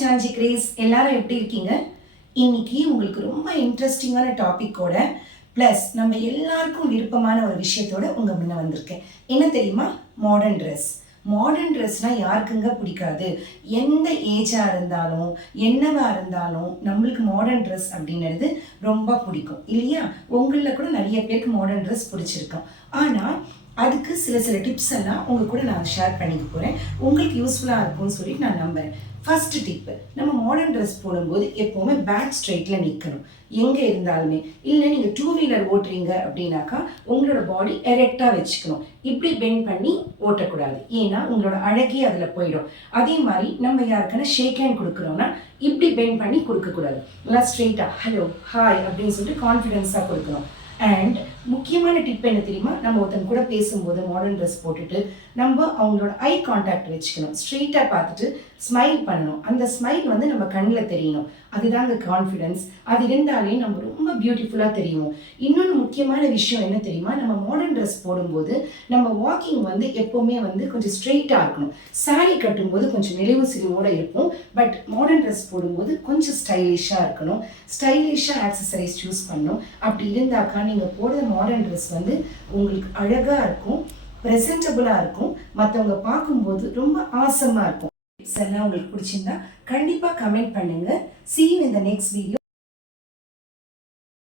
ஜான்ஜி grace, எல்லாரும் எப்படி இருக்கீங்க? இன்னைக்கு உங்களுக்கு ரொம்ப இன்ட்ரெஸ்டிங்கான டாபிக்கோட ப்ளஸ் நம்ம எல்லாருக்கும் விருப்பமான ஒரு விஷயத்தோட உங்க முன்ன வந்திருக்கேன். என்ன தெரியுமா? Modern dress. மாடர்ன் ட்ரெஸ்னால் யாருக்குங்க பிடிக்காது? எந்த ஏஜாக இருந்தாலும் என்னவா இருந்தாலும் நம்மளுக்கு மாடர்ன் ட்ரெஸ் அப்படின்றது ரொம்ப பிடிக்கும் இல்லையா? உங்களில் கூட நிறைய பேருக்கு மாடர்ன் ட்ரெஸ் பிடிச்சிருக்கும். ஆனால் அதுக்கு சில டிப்ஸ் எல்லாம் உங்கள் கூட நான் ஷேர் பண்ணிக்க போகிறேன். உங்களுக்கு யூஸ்ஃபுல்லாக இருக்கும்னு சொல்லிட்டு நான் நம்புகிறேன். ஃபர்ஸ்ட் டிப்பு, நம்ம மாடர்ன் ட்ரெஸ் போடும்போது எப்போவுமே பேக் ஸ்ட்ரைட்டில் நிற்கணும். எங்கே இருந்தாலுமே. இல்லை நீங்கள் 2 வீலர் ஓட்டுறீங்க அப்படின்னாக்கா உங்களோட பாடி எரெக்டாக வச்சுக்கணும். இப்படி பெண்ட் பண்ணி ஓட்டக்கூடாது, ஏன்னா உங்களோட அழகே அதில் போயிடும். அதே மாதிரி நம்ம யாருக்கான ஷேக் ஹேண்ட் கொடுக்குறோன்னா இப்படி பெண்ட் பண்ணி கொடுக்கக்கூடாது. நல்லா ஸ்ட்ரெயிட்டாக ஹலோ ஹாய் அப்படின்னு சொல்லிட்டு கான்ஃபிடென்ஸாக கொடுக்கணும். அண்ட் முக்கியமான டிப் என்ன தெரியுமா? நம்ம ஒருத்தன் கூட பேசும்போது மாடர்ன் ட்ரெஸ் போட்டுட்டு நம்ம அவங்களோட ஐ கான்டாக்ட் வச்சுக்கணும். ஸ்ட்ரெயிட்டாக பார்த்துட்டு ஸ்மைல் பண்ணணும். அந்த ஸ்மைல் வந்து நம்ம கண்ணில் தெரியணும். அதுதாங்க கான்ஃபிடென்ஸ். அது இருந்தாலே நம்ம ரொம்ப பியூட்டிஃபுல்லாக தெரியும். இன்னொன்று முக்கியமான விஷயம் என்ன தெரியுமா? நம்ம மாடர்ன் ட்ரெஸ் போடும்போது நம்ம வாக்கிங் வந்து எப்போவுமே வந்து கொஞ்சம் ஸ்ட்ரெயிட்டாக இருக்கணும். சாரி கட்டும்போது கொஞ்சம் நெளிவு சிலிவோடு இருப்போம். பட் மாடர்ன் ட்ரெஸ் போடும்போது கொஞ்சம் ஸ்டைலிஷாக இருக்கணும். ஸ்டைலிஷாக ஆக்சசரிஸ் சூஸ் பண்ணணும். அப்படி இருந்தாக்கா நீங்கள் போடுற மாடர்ன் ட்ரெஸ் வந்து உங்களுக்கு அழகாக இருக்கும், ப்ரெசன்டபுளாக இருக்கும், மற்றவங்க பார்க்கும்போது ரொம்ப ஆசமாக இருக்கும். டிப்ஸ் எல்லாம் உங்களுக்கு பிடிச்சிருந்தா கண்டிப்பாக கமெண்ட் பண்ணுங்கள். See you in the next video.